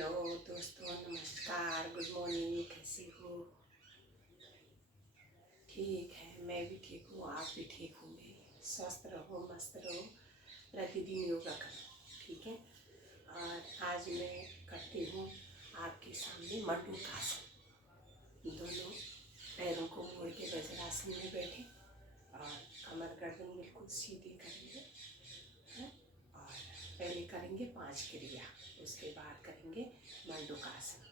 Hello दोस्तों, नमस्कार, good morning. कैसी हो? ठीक है, मैं भी ठीक हूँ, आप भी ठीक होंगे। स्वस्थ रहो, मस्त रहो, प्रतिदिन योगा करो, ठीक है। और आज मैं करती हूँ आपके सामने मंडूकासन। दोनों पैरों को मोड़ के वज्रासन में बैठे और कमर गर्दन बिल्कुल सीधी करेंगे, है? और पहले करेंगे 5 क्रिया, उसके बाद करेंगे मंडूकासन।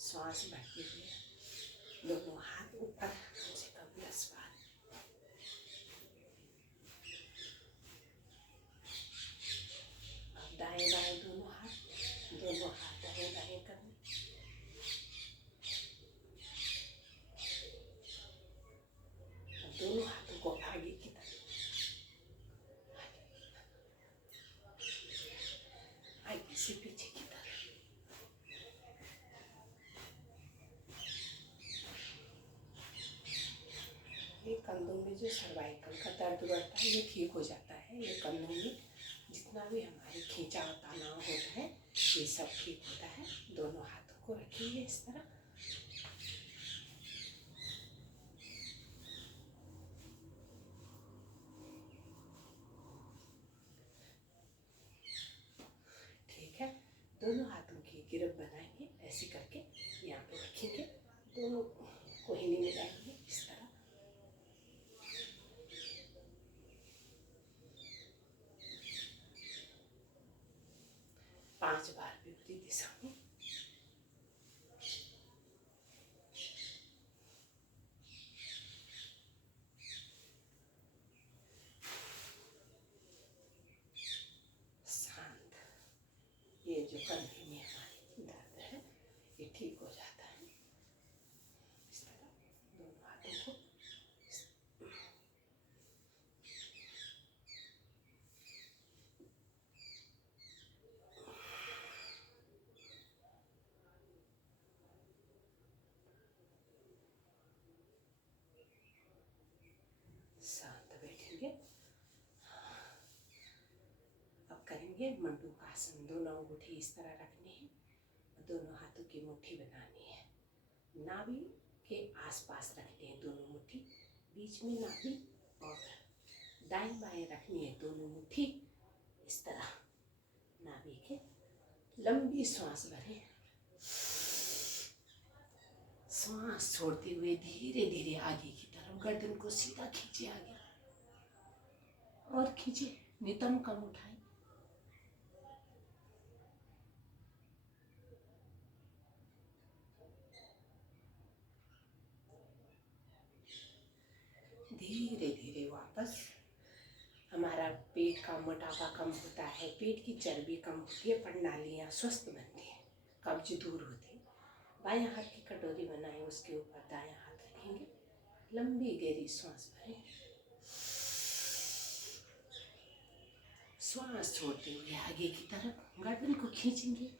श्वास भरते हुए दोनों हाथ ऊपर कम से कम 10 बार। अब दाएं बाएं दोनों हाथ दाएं दाएं करने। दोनों हाथों को आगे की तरफ, आगे से पीछे की तरफ। ये कंधों में जो सर्वाइकल का दर्द बढ़ता है ये ठीक हो जाता है। ये कंधों में जितना भी हमारे खींचा तनाव होता है ये सब ठीक होता है। दोनों हाथों को रखिए इस तरह। ठीक है, दोनों हाथों की गिरफ्त बनाएंगे, ऐसे करके यहाँ पे रखेंगे, दोनों कोहनी मिलाएंगे इस तरह। पांच बार विपरीत दिशा में। शांत। ये जो कंधे में हमारी दर्द है ये ठीक हो जाता है। इस तरह दोनों हाथों को शांत बैठेंगे। अब करेंगे मंडूकासन। दोनों अंगूठी इस तरह रखनी है, दोनों हाथों की मुट्ठी बनानी है, नाभि के आसपास रखनी है दोनों मुट्ठी, बीच में नाभि, और दाएं बाएं रखनी है दोनों मुट्ठी इस तरह नाभि के। लंबी सांस भरें, सांस छोड़ते हुए धीरे धीरे आगे की तरफ गर्दन को सीधा खींचे आगे और खींचे, नितंब कम उठाएं। धीरे धीरे वापस। हमारा पेट का मोटापा कम होता है, पेट की चर्बी कम होती है, प्रणालियाँ स्वस्थ बनती हैं, कब्ज दूर होती है। बाएं हाथ की कटोरी बनाएं, उसके ऊपर दायां हाथ रखेंगे, लंबी गहरी सांस भरें, श्वास छोड़ते हुए आगे की तरफ गर्दन को खींचेंगे।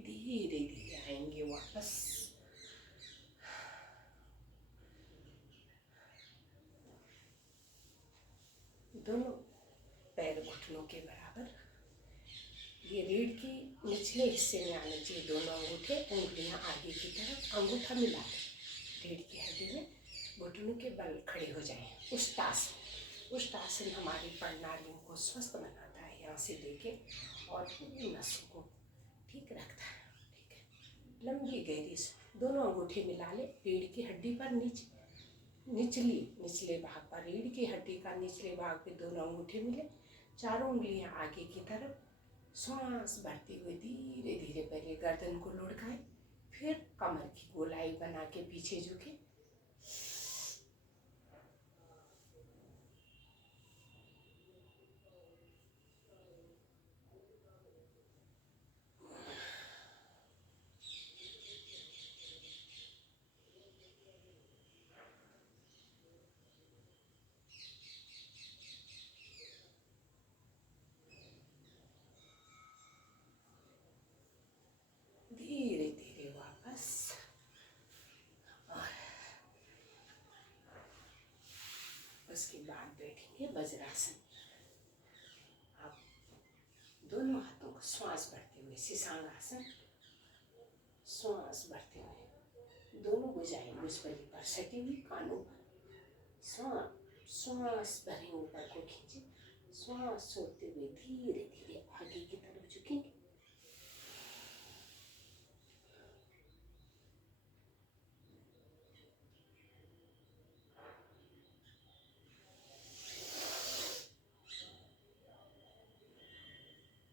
धीरे धीरे आएंगे वापस। दोनों पैर घुटनों के बराबर। ये रीढ़ की निचले हिस्से में आने चाहिए दोनों अंगूठे, उंगलियां आगे की तरफ, अंगूठा मिला के रीढ़ की हड्डी में, घुटनों के बल खड़े हो जाएं। उष्टासन। उष्टासन हमारी प्रणालियों को स्वस्थ बनाता है, यहाँ से लेके और पूरी नसों को ठीक रखता है। ठीक है, लंबी गहरी दोनों अंगूठे मिला ले रीढ़ की हड्डी पर, निचले भाग पर, रीढ़ की हड्डी का निचले भाग पे दोनों अंगूठे मिले, चारों उंगलियां आगे की तरफ। सांस भरते हुए धीरे धीरे पहले गर्दन को लुढ़काएं, फिर कमर की गोलाई बना के पीछे झुके। धीरे धीरे वापस। उसके बाद बैठेंगे वज्रासन। आप दोनों हाथों को श्वास भरते हुए शीर्षांगासन, श्वास भरते हुए दोनों भुजाएं मुझपल्ली पर सटी हुई, कानों पर श्वास भरें, ऊपर को खींचे, श्वास छोड़ते हुए धीरे धीरे आगे की तरफ झुकेंगे।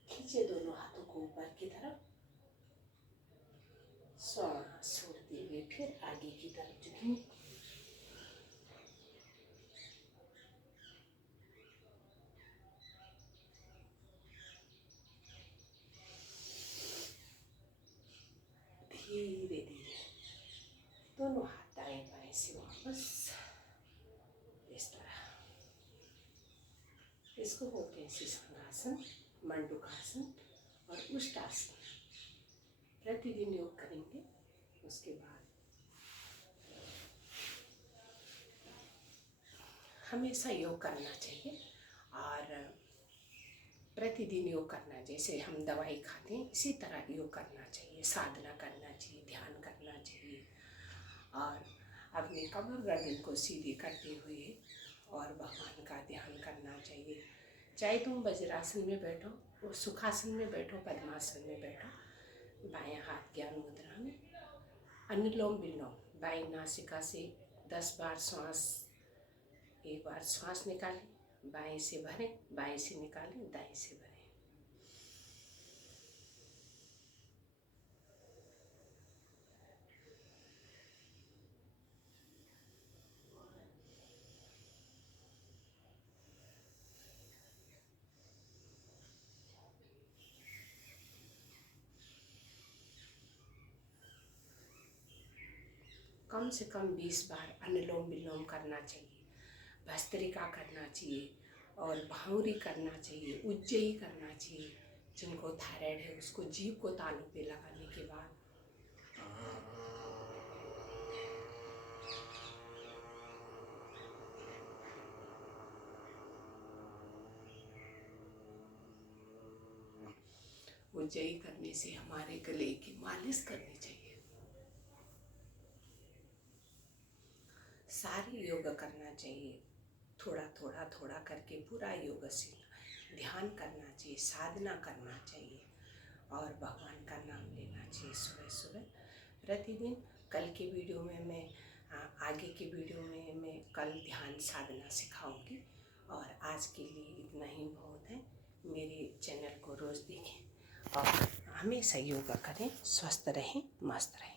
खींचे दोनों हाथों को ऊपर की तरफ, श्वास छोड़ते हुए फिर आगे की तरफ झुकेंगे। धीरे धीरे दोनों हाथ दाएं बाएं से वापस इस तरह। इसको बोलते हैं शीर्षांगासन, मंडूकासन और उष्टासन। प्रतिदिन योग करेंगे। उसके बाद हमेशा योग करना चाहिए और प्रतिदिन योग करना, जैसे हम दवाई खाते हैं इसी तरह योग करना चाहिए, साधना करना चाहिए, ध्यान करना चाहिए और अपनी कमर गर्दन को सीधी करते हुए और भगवान का ध्यान करना चाहिए। चाहे तुम वज्रासन में बैठो, सुखासन में बैठो, पद्मासन में बैठो, बायां हाथ ज्ञान मुद्रा में, अनुलोम विलोम, बाईं नासिका से 10 बार श्वास, एक बार श्वास निकालें, बाएं से भरें, बाएं से निकालें, दाएं से भरें। कम से कम 20 बार अनुलोम विलोम करना चाहिए, भस्त्रिका करना चाहिए और भांवरी करना चाहिए, उज्जयी करना चाहिए। जिनको थायराइड है उसको जीभ को तालू पे लगाने के बाद उज्जयी करने से हमारे गले की मालिश करनी चाहिए। सारी योग करना चाहिए, थोड़ा थोड़ा थोड़ा करके पूरा योग सीखना, ध्यान करना चाहिए, साधना करना चाहिए और भगवान का नाम लेना चाहिए सुबह सुबह प्रतिदिन। कल के वीडियो में मैं आगे के वीडियो में मैं कल ध्यान साधना सिखाऊंगी और आज के लिए इतना ही बहुत है। मेरे चैनल को रोज़ देखें और हमेशा योगा करें, स्वस्थ रहें, मस्त रहें।